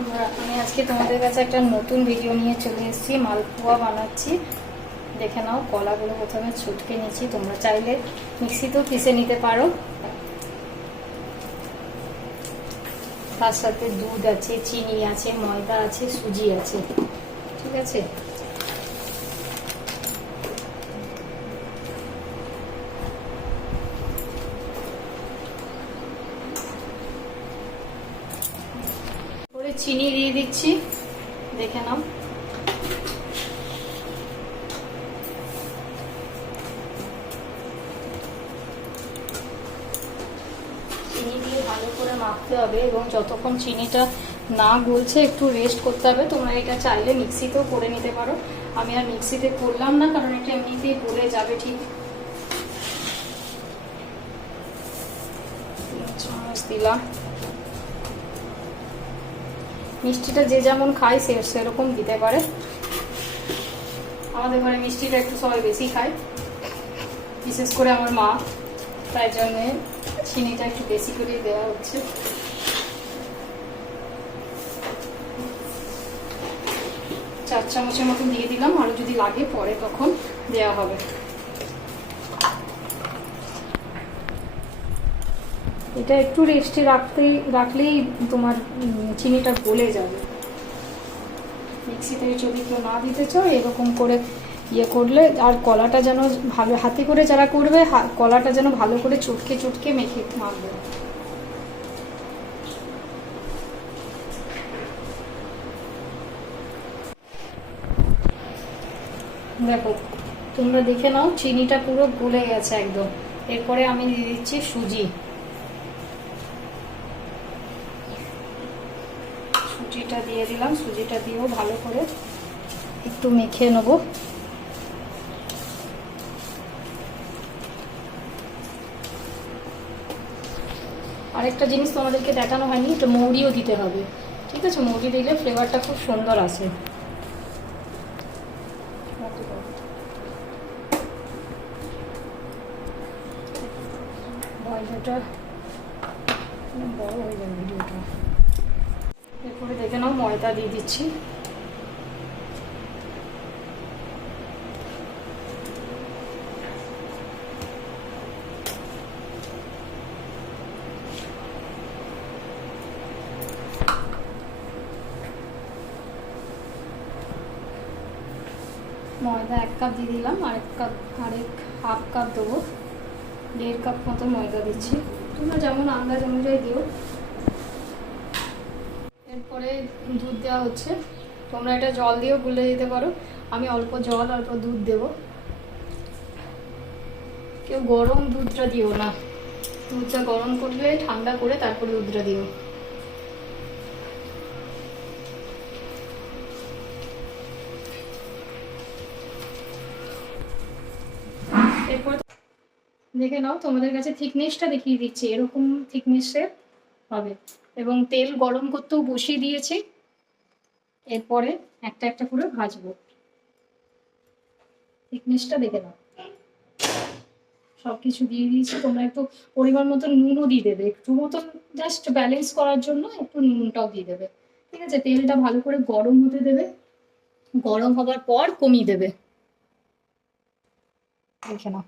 আমি আজকে তোমাদের কাছে একটা নতুন ভিডিও নিয়ে চলে এসেছি। মালপোয়া বানাচ্ছি, দেখে নাও। কলাগুলো প্রথমে ছুটকে নিচ্ছি, তোমরা চাইলে মিক্সিতেও পিষে নিতে পারো। তার সাথে দুধ আছে, চিনি আছে, ময়দা আছে, সুজি আছে, ঠিক আছে। চিনি দিয়ে দিচ্ছি, দেখে নাও। চিনি দিয়ে ভালো করে মাখতে হবে এবং যতক্ষণ চিনিটা না গলছে একটু রেস্ট করতে হবে। তোমরা এটা চাইলে মিক্সিতেও করে নিতে পারো, আমি আর মিক্সিতে করলাম না কারণ এটা এমনিতেই গলে যাবে। ঠিক চামচ দিলাম। মিষ্টিটা যে যেমন খায় সেরকম দিতে পারে। আমাদের ঘরে মিষ্টিটা একটু সবাই বেশি খায়, বিশেষ করে আমার মা, তাই জন্য চিনিটা একটু বেশি করে দেওয়া হচ্ছে। চার চামচের মতন দিয়ে দিলাম, আরো যদি লাগে পরে তখন দেওয়া হবে। এটা একটু রেস্টে রাখলেই তোমার চিনিটা গলে যাবে। মিক্সিতে যদি কেউ না দিতে চাও এরকম করে ইয়ে করলে, আর কলাটা যেন ভালো হাতে করে যারা করবে, কলাটা যেন ভালো করে চটকে চটকে মেখে মাখবে। দেখো, তোমরা দেখে নাও চিনিটা পুরো গলে গেছে একদম। এরপরে আমি দিয়ে দিচ্ছি সুজি। সুজিটা দিয়ে দিলাম, সুজিটা দিয়েও ভালো করে একটু মেখে নেবো। আরেকটা জিনিস তোমাদেরকে দেখানো হয়নি, একটু মৌরিও দিতে হবে, ঠিক আছে। মৌরি দিলে ফ্লেভারটা খুব সুন্দর আসে। ভিডিওটা বড় হয়ে যাবে ভিডিওটা। এরপরে দেখে নাও ময়দা দিয়ে দিচ্ছি। ময়দা 1 কাপ দিয়ে দিলাম, আরেক হাফ কাপ দেবো, 1.5 কাপ মতো ময়দা দিচ্ছি। তোমরা যেমন আন্দাজ অনুযায়ী দিও। এরপরে দুধ দেওয়া হচ্ছে। তোমরা এটা জল দিয়েও গুলে দিতে পারো, আমি অল্প জল অল্প দুধ দেবো। কেউ গরম দুধটা দিও না, দুধটা গরম করলে ঠান্ডা করে তারপরে দুধটা দিও। এরপর দেখে নাও, তোমাদের কাছে থিকনেসটা দেখিয়ে দিচ্ছি, এরকম থিকনেসের হবে। এবং তেল গরম করতেও বসিয়ে দিয়েছি, এরপরে একটা একটা করে ভাজবো। থিকনেসটা দেখে নাও, সবকিছু দিয়ে দিয়েছি। তোমরা একটু পরিমাণ মতো নুনও দিয়ে দেবে, একটু মতন জাস্ট ব্যালেন্স করার জন্য একটু নুনটাও দিয়ে দেবে, ঠিক আছে। তেলটা ভালো করে গরম হতে দেবে, গরম হবার পর কমিয়ে দেবে, দেখে নাও।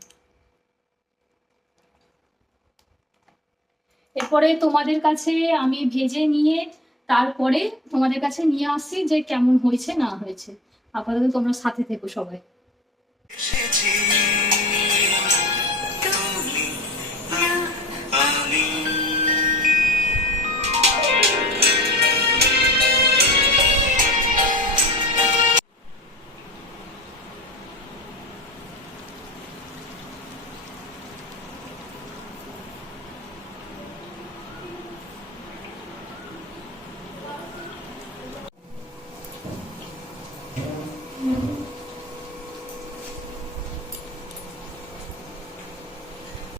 এরপরে তোমাদের কাছে আমি ভেজে নিয়ে তারপরে তোমাদের কাছে নিয়ে আসছি যে কেমন হয়েছে না হয়েছে। আপাতত তোমরা সাথে থেকো সবাই।